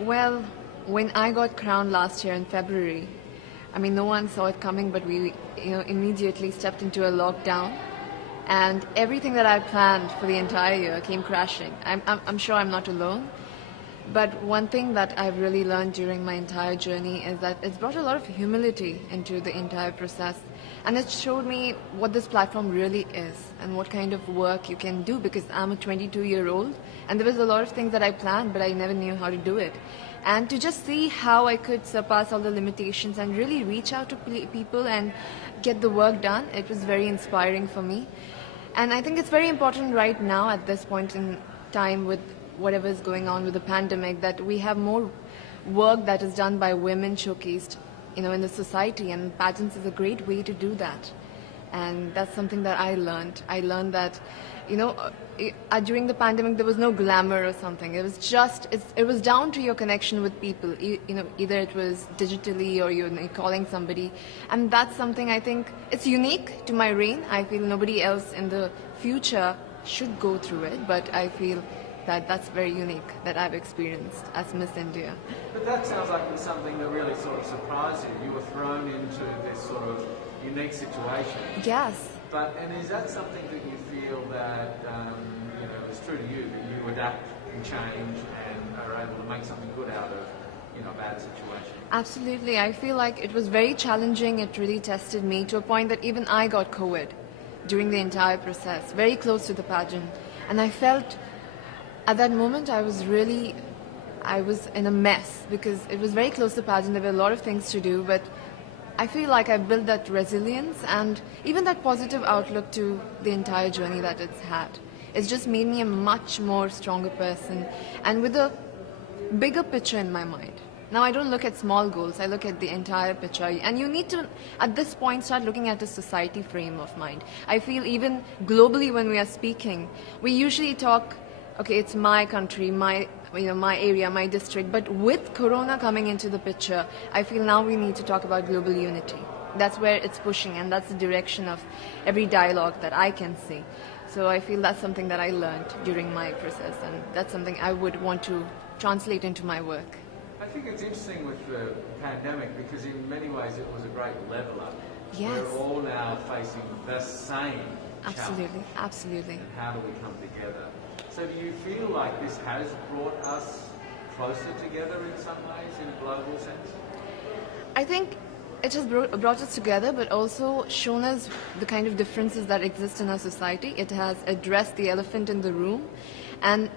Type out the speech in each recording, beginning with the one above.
Well, when I got crowned last year in February, I mean, no one saw it coming, but we, immediately stepped into a lockdown, and everything that I planned for the entire year came crashing. I'm sure I'm not alone. But one thing that I've really learned during my entire journey is that it's brought a lot of humility into the entire process. And it showed me what this platform really is and what kind of work you can do, because I'm a 22-year-old and there was a lot of things that I planned, but I never knew how to do it. And to just see how I could surpass all the limitations and really reach out to people and get the work done, it was very inspiring for me. And I think it's very important right now at this point in time with whatever is going on with the pandemic, that we have more work that is done by women showcased, in the society, and pageants is a great way to do that. And that's something that I learned. I learned that, during the pandemic there was no glamour or something. It was just, it was down to your connection with people. Either it was digitally or you're calling somebody, and that's something I think it's unique to my reign. I feel nobody else in the future should go through it, but I feel that's very unique that I've experienced as Miss India. But that sounds like it's something that really sort of surprised you. You were thrown into this sort of unique situation. Yes. And is that something that you feel that is true to you, that you adapt and change and are able to make something good out of a bad situation? Absolutely. I feel like it was very challenging. It really tested me to a point that even I got COVID during the entire process, very close to the pageant. And I felt at that moment I was in a mess, because it was very close to pageant. There were a lot of things to do, but I feel like I built that resilience and even that positive outlook to the entire journey that it's had. It's just made me a much more stronger person and with a bigger picture in my mind. Now I don't look at small goals, I look at the entire picture. And you need to, at this point, start looking at a society frame of mind. I feel even globally when we are speaking, we usually talk, okay, it's my country, my area, my district. But with Corona coming into the picture, I feel now we need to talk about global unity. That's where it's pushing, and that's the direction of every dialogue that I can see. So I feel that's something that I learned during my process, and that's something I would want to translate into my work. I think it's interesting with the pandemic, because in many ways it was a great leveler. Yes. We're all now facing the same challenge. Absolutely. And how do we come together? So do you feel like this has brought us closer together in some ways, in a global sense? I think it has brought us together, but also shown us the kind of differences that exist in our society. It has addressed the elephant in the room. And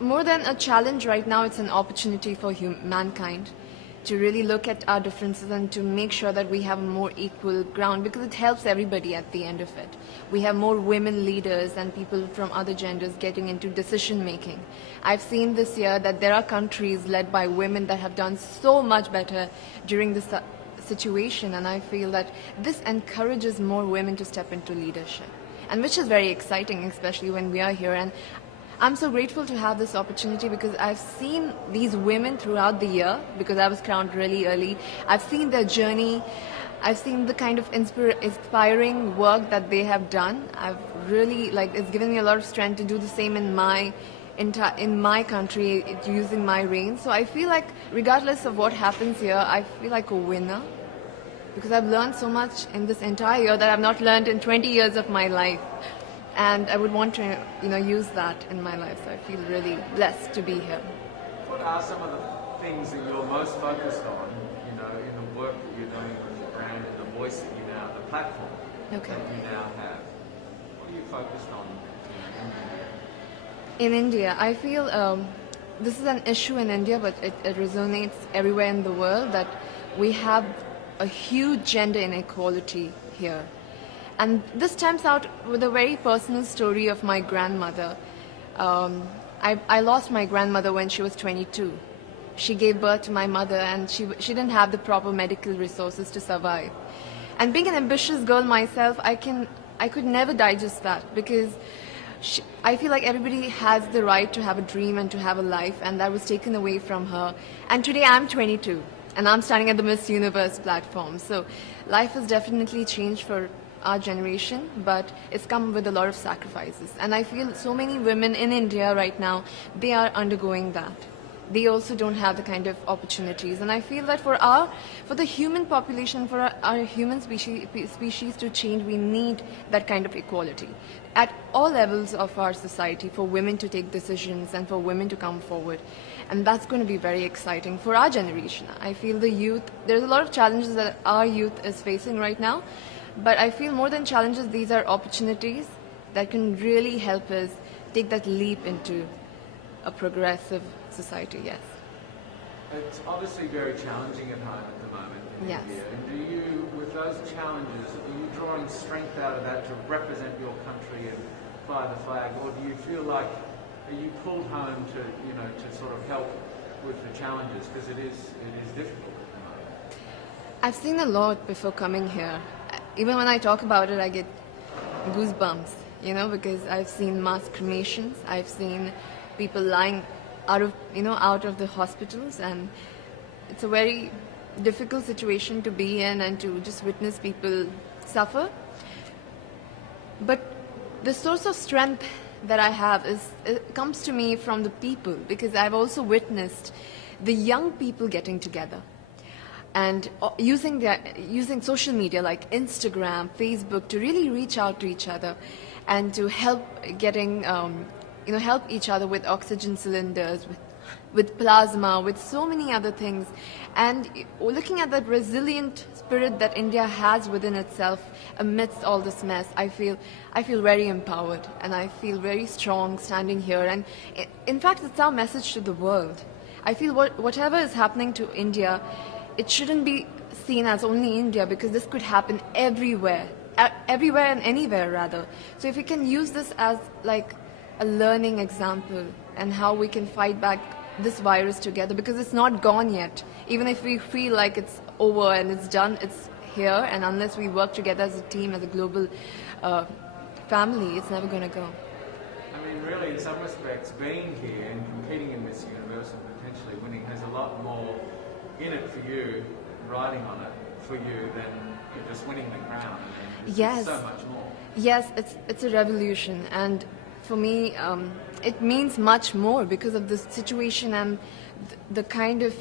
more than a challenge right now, it's an opportunity for mankind to really look at our differences and to make sure that we have a more equal ground, because it helps everybody at the end of it. We have more women leaders and people from other genders getting into decision making. I've seen this year that there are countries led by women that have done so much better during this situation, and I feel that this encourages more women to step into leadership, and which is very exciting, especially when we are here. And I'm so grateful to have this opportunity, because I've seen these women throughout the year, because I was crowned really early. I've seen their journey. I've seen the kind of inspiring work that they have done. I've really, it's given me a lot of strength to do the same in my country, using my reign. So I feel like regardless of what happens here, I feel like a winner, because I've learned so much in this entire year that I've not learned in 20 years of my life. And I would want to, use that in my life. So I feel really blessed to be here. What are some of the things that you're most focused on, in the work that you're doing with your brand and the voice that you now, the platform that you now have? What are you focused on in India? I feel this is an issue in India, but it resonates everywhere in the world, that we have a huge gender inequality here. And this stems out with a very personal story of my grandmother. I lost my grandmother when she was 22. She gave birth to my mother, and she didn't have the proper medical resources to survive. And being an ambitious girl myself, I could never digest that, because I feel like everybody has the right to have a dream and to have a life, and that was taken away from her. And today I'm 22, and I'm standing at the Miss Universe platform. So life has definitely changed for our generation, but it's come with a lot of sacrifices. And I feel so many women in India right now, they are undergoing that. they also don't have the kind of opportunities. And I feel that for the human population, for our human species to change, we need that kind of equality at all levels of our society, for women to take decisions and for women to come forward. And that's going to be very exciting for our generation. I feel the youth, there's a lot of challenges that our youth is facing right now, but I feel more than challenges, these are opportunities that can really help us take that leap into a progressive society, yes. It's obviously very challenging at home at the moment in Yes. India. And do you, with those challenges, are you drawing strength out of that to represent your country and fly the flag, or do you feel like, are you pulled home to, you know, to sort of help with the challenges, because it is difficult at the moment? I've seen a lot before coming here. Even when I talk about it, I get goosebumps, you know, because I've seen mass cremations, I've seen people lying out of the hospitals, and it's a very difficult situation to be in and to just witness people suffer. But the source of strength that I have it comes to me from the people, because I've also witnessed the young people getting together and using social media like Instagram, Facebook to really reach out to each other and to help help each other with oxygen cylinders, with plasma, with so many other things. And looking at that resilient spirit that India has within itself amidst all this mess, I feel very empowered, and I feel very strong standing here. And in fact, it's our message to the world. I feel whatever is happening to India, it shouldn't be seen as only India, because this could happen everywhere and anywhere rather. So if we can use this as like a learning example and how we can fight back this virus together, because it's not gone yet. Even if we feel like it's over and it's done, it's here, and unless we work together as a team, as a global family, it's never going to go. I mean, really, in some respects, being here and competing in Miss Universe and potentially winning has a lot more in it for you, riding on it for you, than just winning the crown. I mean, Yes. so much more. Yes, it's a revolution, and for me, it means much more because of the situation and the kind of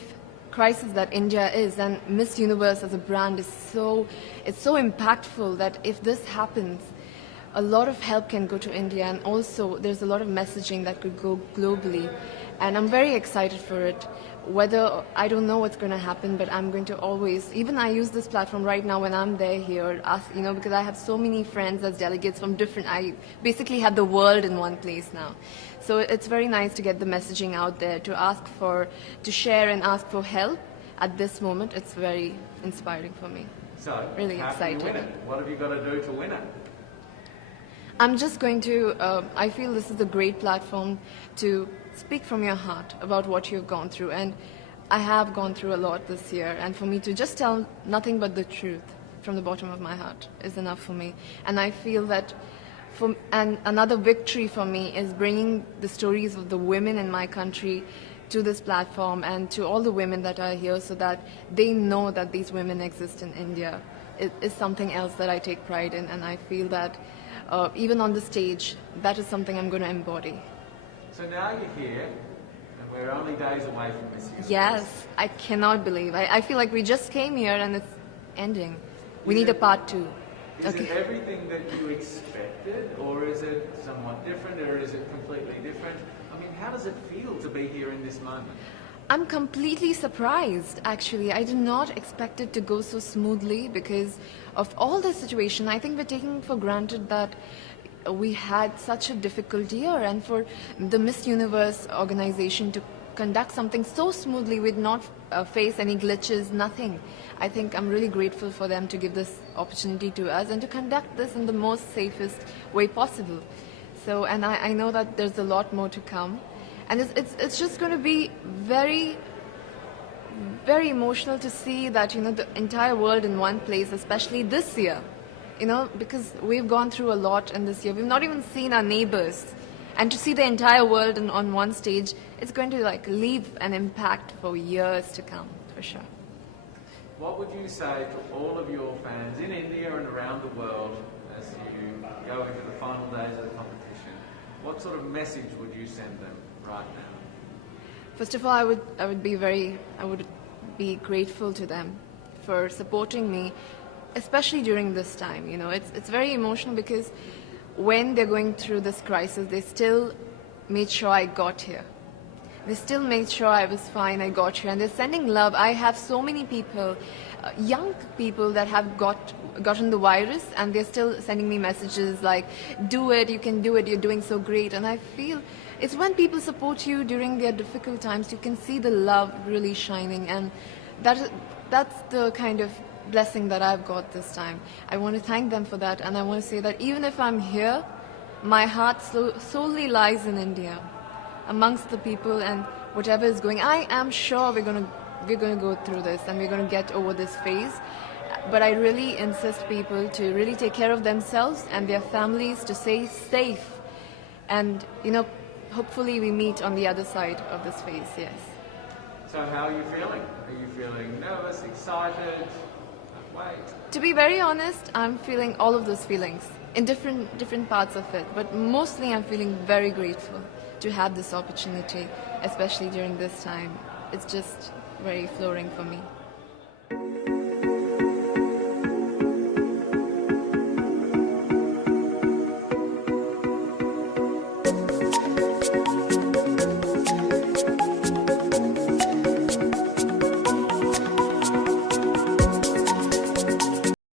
crisis that India is. And Miss Universe as a brand is so impactful that if this happens, a lot of help can go to India, and also there's a lot of messaging that could go globally. And I'm very excited for it. Whether, I don't know what's going to happen, but I'm going to always, even I use this platform right now when I'm there here, because I have so many friends as delegates from I basically have the world in one place now. So it's very nice to get the messaging out there, to share and ask for help at this moment. It's very inspiring for me. So, really how excited. can you win it? What have you got to do to win it? I'm just going to, I feel this is a great platform to speak from your heart about what you've gone through. And I have gone through a lot this year. And for me to just tell nothing but the truth from the bottom of my heart is enough for me. And I feel that and another victory for me is bringing the stories of the women in my country to this platform and to all the women that are here, so that they know that these women exist in India. It is something else that I take pride in, and I feel that even on the stage, that is something I'm going to embody. So now you're here, and we're only days away from Miss Universe. Yes, I cannot believe. I feel like we just came here and it's ending. We need a part 2. Is it everything that you expected, or is it somewhat different, or is it completely different? I mean, how does it feel to be here in this moment? I'm completely surprised, actually. I did not expect it to go so smoothly because of all the situation. I think we're taking for granted that we had such a difficult year, and for the Miss Universe organization to conduct something so smoothly with not face any glitches, nothing. I think I'm really grateful for them to give this opportunity to us and to conduct this in the most safest way possible. So, and I know that there's a lot more to come. And it's just going to be very, very emotional to see that, the entire world in one place, especially this year, because we've gone through a lot in this year. We've not even seen our neighbors. And to see the entire world on one stage, it's going to leave an impact for years to come, for sure. What would you say to all of your fans in India and around the world as you go into the final days of the competition? What sort of message would you send them right now? First of all, I would be grateful to them for supporting me, especially during this time. You know, it's very emotional because when they're going through this crisis, they still made sure I got here. They still made sure I was fine, I got here, and they're sending love. I have so many people, young people that have gotten the virus, and they're still sending me messages like, do it, you can do it, you're doing so great. And I feel it's when people support you during their difficult times, you can see the love really shining, and that's the kind of blessing that I've got this time. I want to thank them for that, and I want to say that even if I'm here, my heart solely lies in India, amongst the people, and whatever is going, I am sure we're going to go through this and we're going to get over this phase. But I really insist people to really take care of themselves and their families, to stay safe, and hopefully we meet on the other side of this phase. Yes. So how are you feeling? Are you feeling nervous, excited? Wait. To be very honest, I'm feeling all of those feelings in different parts of it, but mostly I'm feeling very grateful to have this opportunity, especially during this time. It's just very flooring for me.